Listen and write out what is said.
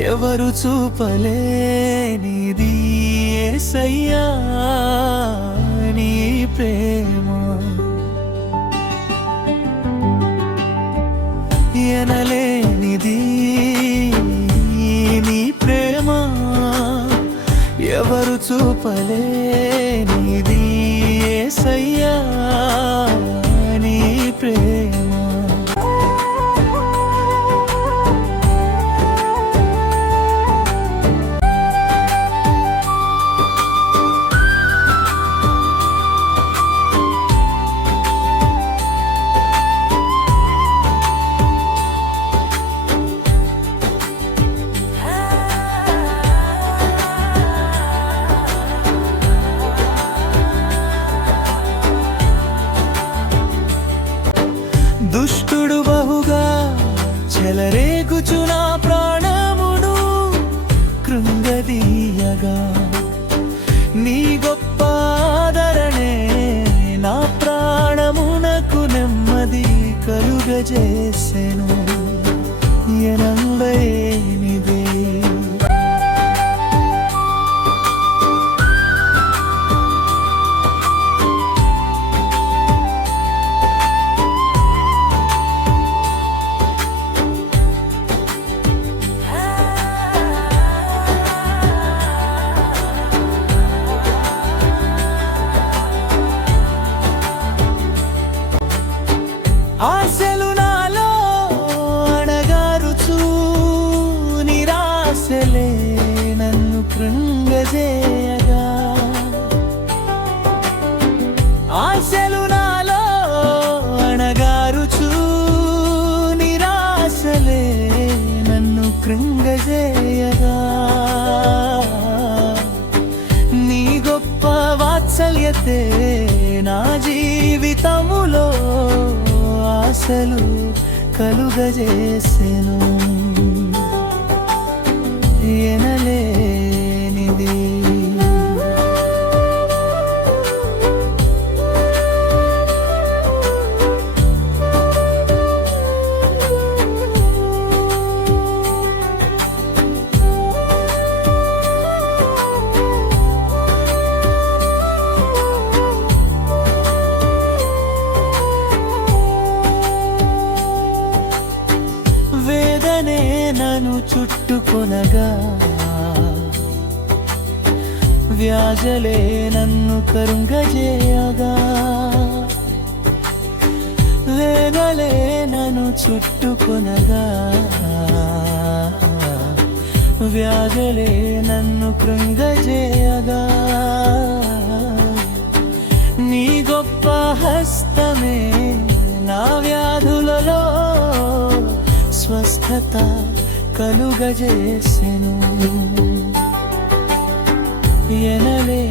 ఎవరు చూపలేనిది యేసయ్యా నీ ప్రేమ, ఎనలేనిది నీ ప్రేమ, ఎవరు చూపలేనిది యేసయ్యా నీ ప్రేమ. దుష్టుడు బహుగా చెలరేగుచు నా ప్రాణమును కృంగదీయగా, నీ గొప్ప ఆదరణే నా ప్రాణమునకు నెమ్మది కలుగజేసెను. ఎనలేనిదే ఆశలు నాలో అణగారుచు, నిరాశలే నన్ను కృంగజేయగా, ఆశలు నాలో అణగారుచు, నిరాశలే నన్ను కృంగజేయగా, నీ గొప్ప వాత్సల్యతే నా జీవితములో ఆశలు కలుగజేసెను. ఎనలేనిది నన్ను చుట్టుకొనగా, వ్యాజలే నన్ను కరుంగజేయగా, వేదలే నన్ను చుట్టుకొనగా, వ్యాజలే నన్ను కృంగజేయగా, నీ గొప్ప హస్తమే నా వ్యాధులలో స్వస్థత కలుగజేసెను. ఎనలే